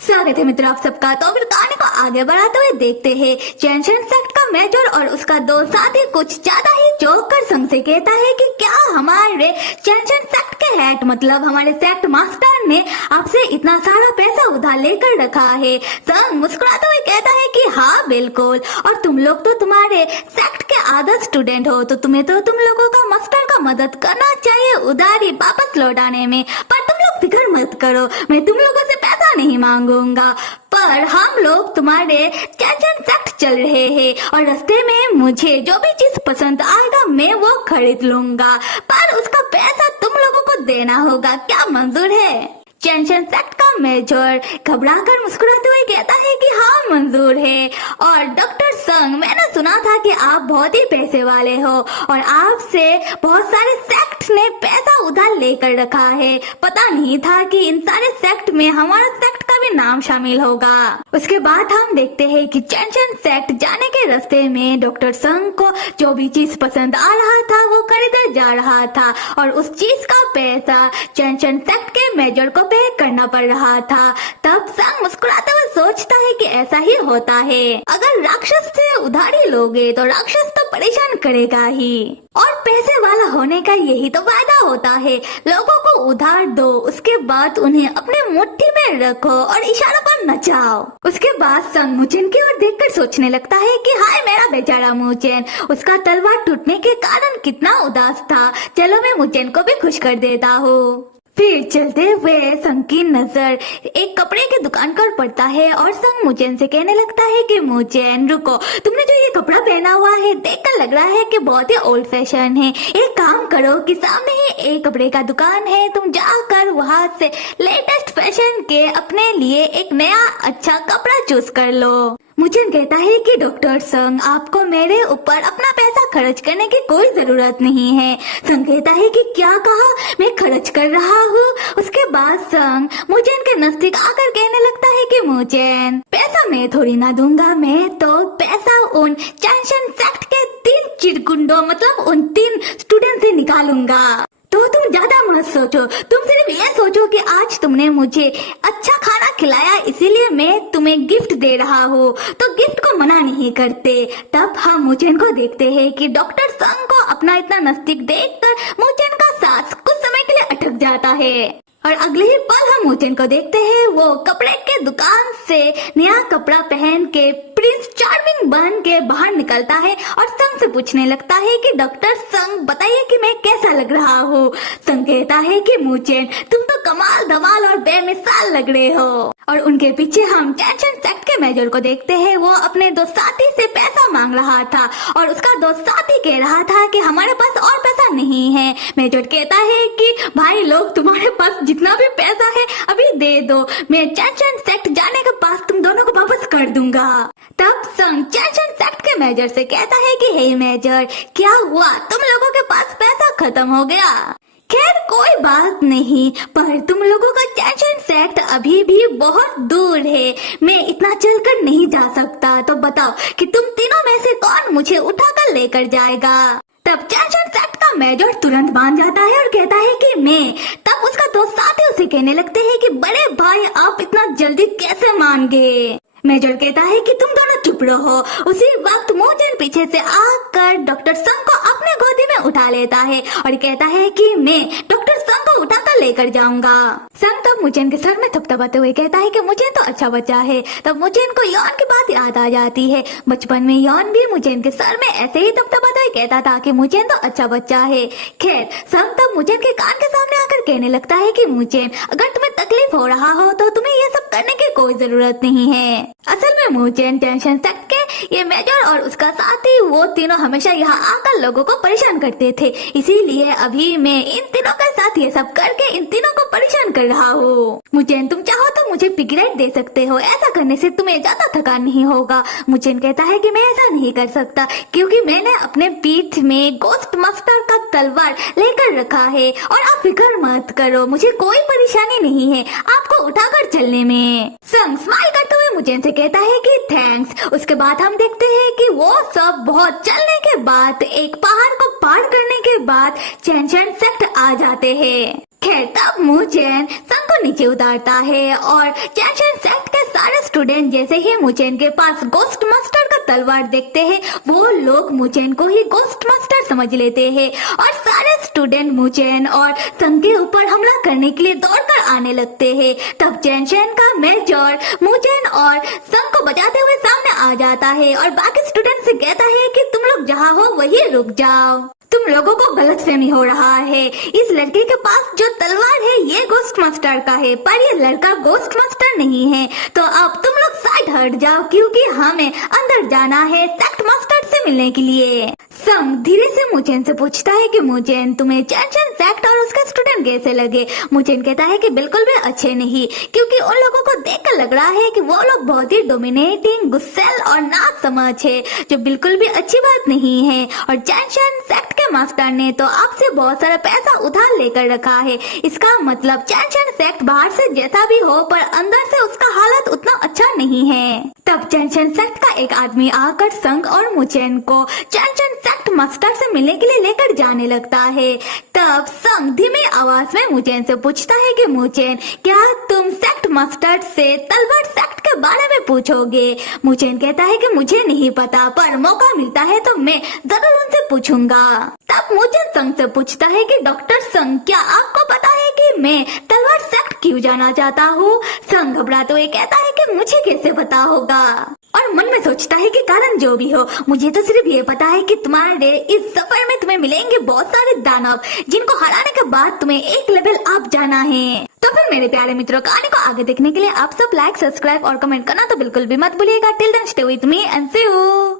स्वागत है मित्रों आप सबका। तो फिर कहानी को आगे बढ़ाते हुए देखते हैं चैंशन सेक्ट का मेजर और उसका दोस्त साथी कुछ ज्यादा ही जोक कर संग से कहता है कि क्या हमारे चैंशन सेक्ट के हेड मतलब हमारे सेक्ट मास्टर ने आपसे इतना सारा पैसा उधार लेकर रखा है। संग मुस्कुराते हुए कहता है कि हाँ बिल्कुल, और तुम लोग तो तुम्हारे सेक्ट के आदर्श स्टूडेंट हो तो तुम्हें तो तुम लोगों का मास्टर का मदद करना चाहिए उधारी वापस लौटाने में। पर तुम लोग फिक्र मत करो, मैं तुम लोगों से पैसा नहीं मांगूंगा, पर हम लोग तुम्हारे चैंशन सेक्ट चल रहे हैं और रास्ते में मुझे जो भी चीज पसंद आएगा मैं वो खरीद लूंगा, पर उसका पैसा तुम लोगों को देना होगा। क्या मंजूर है? चैंशन सेक्ट का मेजर घबराकर मुस्कुराते हुए कहता है कि हाँ मंजूर है। और डॉक्टर संग, मैंने सुना था कि आप बहुत ही पैसे वाले हो और आपसे बहुत सारे सेक्ट ने पैसा उधार लेकर रखा है। पता नहीं था कि इन सारे सेक्ट में हमारा सेक्ट का भी नाम शामिल होगा। उसके बाद हम देखते हैं कि चैंशन सेक्ट जाने के रास्ते में डॉक्टर संग को जो भी चीज पसंद आ रहा था वो खरीदा जा रहा था और उस चीज का पैसा चैंशन सेक्ट के मेजर को पे करना पड़ रहा था। तब संग मुस्कुराते हुए सोचता है कि ऐसा ही होता है, अगर राक्षस से उधारी लोगे तो राक्षस तो परेशान करेगा ही, और पैसे वाला होने का यही तो फायदा होता है। लोगों को उधार दो, उसके बाद उन्हें अपने मुट्ठी में रखो और इशारों पर नचाओ। उसके बाद संग मुचेन की ओर देखकर सोचने लगता है कि हाय मेरा बेचारा मुचेन, उसका तलवार टूटने के कारण कितना उदास था। चलो मैं मुचेन को भी खुश कर देता हूँ। फिर चलते हुए संग की नजर एक कपड़े की दुकान पर पड़ता है और संग मुचेन से कहने लगता है कि मुचेन रुको, तुमने जो ये कपड़ा पहना हुआ है देखकर लग रहा है कि बहुत ही ओल्ड फैशन है। एक काम करो कि सामने ही एक कपड़े का दुकान है, तुम जाकर वहाँ से लेटेस्ट फैशन के अपने लिए एक नया अच्छा कपड़ा चूज कर लो। मुचेन कहता है कि डॉक्टर संग, आपको मेरे ऊपर अपना पैसा खर्च करने की कोई जरूरत नहीं है। संग कहता है कि क्या कहा, मैं खर्च कर रहा हूँ। उसके बाद संग मुचेन के नजदीक आकर कहने लगता है कि मुचेन, पैसा मैं थोड़ी ना दूंगा, मैं तो पैसा उन चैंशन सेक्ट के 3 चिरकुंडों मतलब उन 3 स्टूडेंट से निकालूंगा। तो तुम ज्यादा मत सोचो, तुम सिर्फ ये सोचो कि आज तुमने मुझे अच्छा खाना खिलाया इसीलिए मैं तुम्हें गिफ्ट दे रहा हूँ, तो गिफ्ट को मना नहीं करते। तब हम मुचेन को देखते हैं कि डॉक्टर संग को अपना इतना नजदीक देखकर मुचेन का सांस कुछ समय के लिए अटक जाता है और अगले ही पल हम मुचेन को देखते हैं वो कपड़े के दुकान से नया कपड़ा पहन के प्रिंस चार्मिंग बन के बाहर निकलता है और संग से पूछने लगता है कि डॉक्टर संग बताइए कि मैं कैसा लग रहा हूँ। संग कहता है कि मुचेन, तुम तो कमाल धमाल और बेमिसाल लग रहे हो। और उनके पीछे हम चैंशन सेक्ट के मेजर को देखते हैं, वो अपने दोस्त साथी से पैसा मांग रहा था और उसका दोस्त साथी कह रहा था कि हमारे पास और पैसा नहीं है। मेजर कहता है कि भाई लोग, तुम्हारे पास जितना भी पैसा है अभी दे दो, मैं चैंशन सेक्ट जाने के पास तुम दोनों को वापस कर दूंगा। तब संग चैंशन सेक्ट के मेजर से कहता है कि हे मेजर, क्या हुआ, तुम लोगों के पास पैसा खत्म हो गया? खैर कोई बात नहीं, पर तुम लोगों का चैंशन सेक्ट अभी भी बहुत दूर है, मैं इतना चलकर नहीं जा सकता, तो बताओ कि तुम तीनों में से कौन मुझे उठाकर लेकर जाएगा? तब चैंशन सेक्ट का मेजर तुरंत मान जाता है और कहता है कि मैं। तब उसका दोस्त साथी उसे कहने लगते हैं कि बड़े भाई आप इतना जल्दी कैसे मान गए? मेजर कहता है कि तुम दोनों चुप रहो। उसी वक्त मुचेन पीछे से आकर डॉक्टर संग को अपने गोदी में उठा लेता है और कहता है कि मैं डॉक्टर संग को उठाकर लेकर जाऊंगा। संग तब मुचेन के सर में थपथपाते हुए कहता है कि मुचेन तो अच्छा बच्चा है। तब मुचेन को यॉन की बात याद आ जाती है। बचपन में यॉन भी मुचेन के सर में ऐसे ही थपथपाते हुए कहता था कि मुचेन तो अच्छा बच्चा है। खैर संग तब मुचेन के कान के सामने आकर कहने लगता है कि मुचेन, अगर तुम्हें तकलीफ हो रहा हो तो तुम्हें ये सब करने की कोई जरूरत नहीं है। असल में मुचेन चैंशन सेक्ट के ये मेजर और उसका साथी वो तीनों हमेशा यहाँ आकर लोगों को परेशान करते थे, इसीलिए अभी मैं इन तीनों के साथ ये सब करके इन तीनों को परेशान कर रहा हूँ। मुचेन, तुम चाहो तो मुझे पिगरेट दे सकते हो, ऐसा करने से तुम्हें ज्यादा थकान नहीं होगा। मुचेन कहता है कि मैं ऐसा नहीं कर सकता क्योंकि मैंने अपने पीठ में गोस्ट मास्टर का तलवार लेकर रखा है और आप फिक्र मत करो, मुझे कोई परेशानी नहीं है आपको उठाकर चलने में। संग स्माइल करते हुए मुचेन से कहता है कि थैंक्स। उसके बाद हम देखते हैं कि वो सब बहुत चलने के बाद एक पहाड़ को पार करने के बाद चैंशन सेक्ट आ जाते हैं। खैर तब मुचेन संग को नीचे उतारता है और चैंशन सेक्ट के सारे स्टूडेंट जैसे ही मुचेन के पास गोस्ट मास्टर का तलवार देखते हैं वो लोग मुचेन को ही गोस्ट मास्टर समझ लेते हैं और सारे स्टूडेंट मुचेन और संग के ऊपर हमला करने के लिए दौड़कर आने लगते हैं। तब चैनचैन का मेजर मुचेन और संग को बचाते हुए सामने आ जाता है और बाकी स्टूडेंट से कहता है कि तुम लोग जहाँ हो वही रुक जाओ, तुम लोगों को गलतफहमी हो रहा है। इस लड़के के पास जो तलवार है ये गोस्ट मास्टर का है पर ये लड़का गोस्ट मास्टर नहीं है, तो अब तुम लोग साइड हट जाओ क्योंकि हमें अंदर जाना है सेक्ट मास्टर से मिलने के लिए। संग धीरे से मुचेन से पूछता है कि मुचेन तुम्हें चैनचैन सेक्ट और उसका स्टूडेंट कैसे लगे। मुचेन कहता है कि बिल्कुल भी अच्छे नहीं, क्योंकि उन लोगों को देखकर लग रहा है कि वो लोग बहुत ही डोमिनेटिंग, गुस्सैल और नासमझ है, जो बिल्कुल भी अच्छी बात नहीं है। और चैनचैन सेक्ट के मास्टर ने तो आपसे बहुत सारा पैसा उधार लेकर रखा है, इसका मतलब चैनचैन सेक्ट बाहर से जैसा भी हो पर अंदर से उसका हालत उतना अच्छा नहीं है। तब चैनचैन सेक्ट का एक आदमी आकर संग और मुचेन को चैनचैन सेक्ट मास्टर से मिलने के लिए लेकर जाने लगता है। तब संग धीमे आवाज में मुचेन से पूछता है कि मुचेन क्या तुम सेक्ट मास्टर से तलवार सेक्ट के बारे में पूछोगे। मुचेन कहता है कि मुझे नहीं पता पर मौका मिलता है तो मैं जरूर उनसे पूछूंगा। तब मुचेन संग से पूछता है कि डॉक्टर संग क्या आपको पता है कि मैं तलवार सेक्ट क्यों जाना चाहता हूँ। संग घबराते हुए कहता है कि मुझे कैसे पता होगा और मन में सोचता है कि कारण जो भी हो मुझे तो सिर्फ ये पता है कि तुम्हारे इस सफर में तुम्हें मिलेंगे बहुत सारे दानव जिनको हराने के बाद तुम्हें एक लेवल अप जाना है। तो फिर मेरे प्यारे मित्रों कहानी को आगे देखने के लिए आप सब लाइक, सब्सक्राइब और कमेंट करना तो बिल्कुल भी मत भूलिएगा। Till then stay with me and see you.